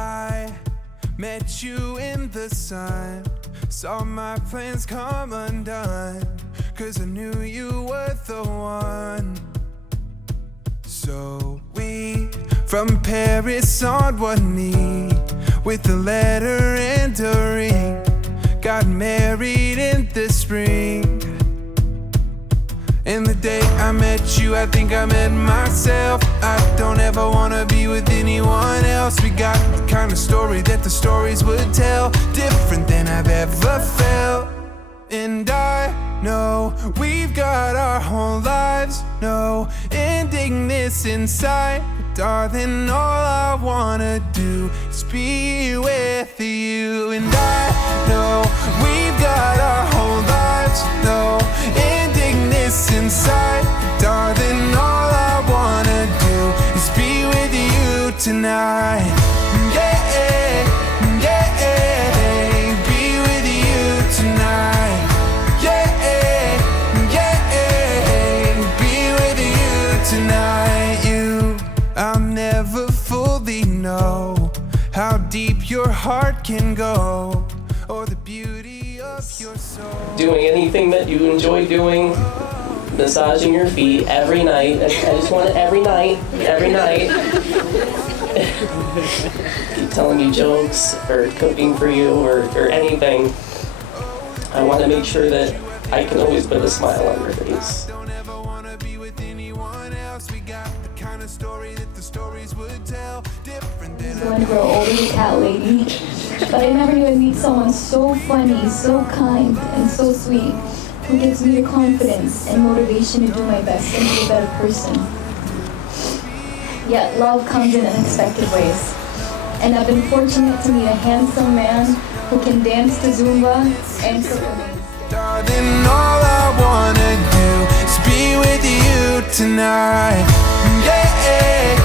I met you in the sun, saw my plans come undone, 'cause I knew you were the one. So we, from Paris on one knee, with a letter and a ring, got married in the spring. And the day I met you, I think I met myself. I don't ever wanna be with anyone else. We got the kind of story that the stories would tell, different than I've ever felt. And I know we've got our whole lives, no ending this inside. But darling, all I wanna do is be with you. And I know we've got our whole lives, no ending this inside. But darling, all I wanna do is be with you tonight. Yeah, yeah, be with you tonight. Tonight, I'll never fully know how deep your heart can go, or the beauty of your soul. Doing anything that you enjoy doing, massaging your feet every night. I just want it every night. Keep telling you jokes or cooking for you or anything. I want to make sure that I can always put a smile on your face. I want to grow old as a cat lady, but I never knew I'd meet someone so funny, so kind, and so sweet, who gives me the confidence and motivation to do my best and be a better person. Yet love comes in unexpected ways, and I've been fortunate to meet a handsome man who can dance to Zumba and cook amazing. Darling, all I wanna do is be with you tonight. Yeah, yeah,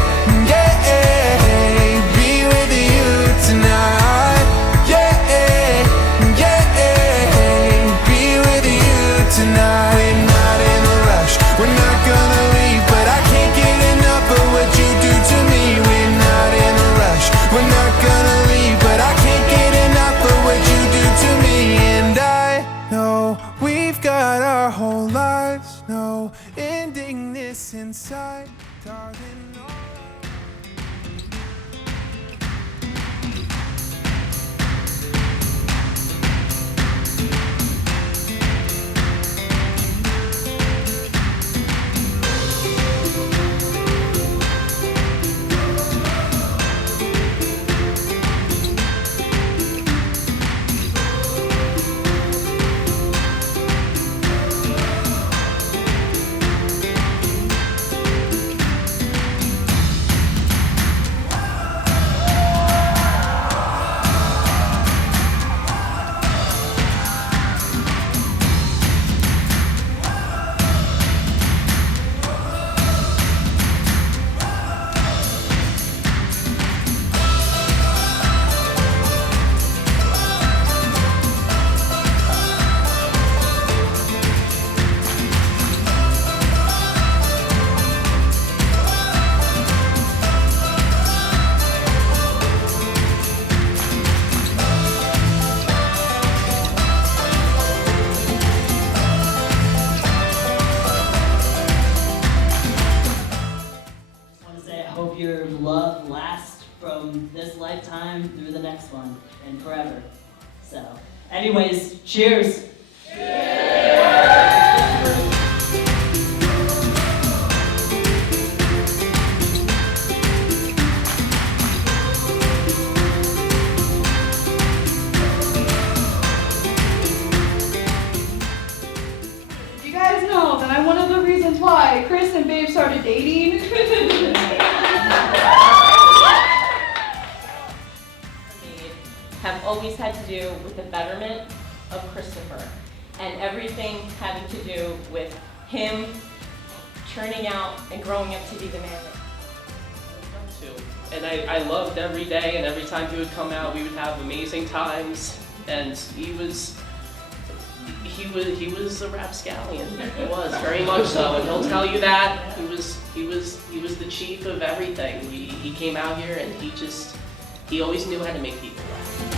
be with you tonight. Yeah, yeah, be with you tonight. We're not in a rush, we're not gonna leave, but I can't get enough of what you do to me. We're not in a rush, we're not gonna leave, but I can't get enough of what you do to me. And I know we've got our whole lives, no ending this inside, darling. Your love lasts from this lifetime through the next one and forever. So, anyways, cheers. You guys know that I'm one of the reasons why Chris and Babe started dating. Have always had to do with the betterment of Christopher and everything having to do with him turning out and growing up to be the man that And I loved every day, and every time he would come out, we would have amazing times. And he was a rapscallion. He was very much so, and he'll tell you that he was the chief of everything. He came out here and he He always knew how to make people laugh.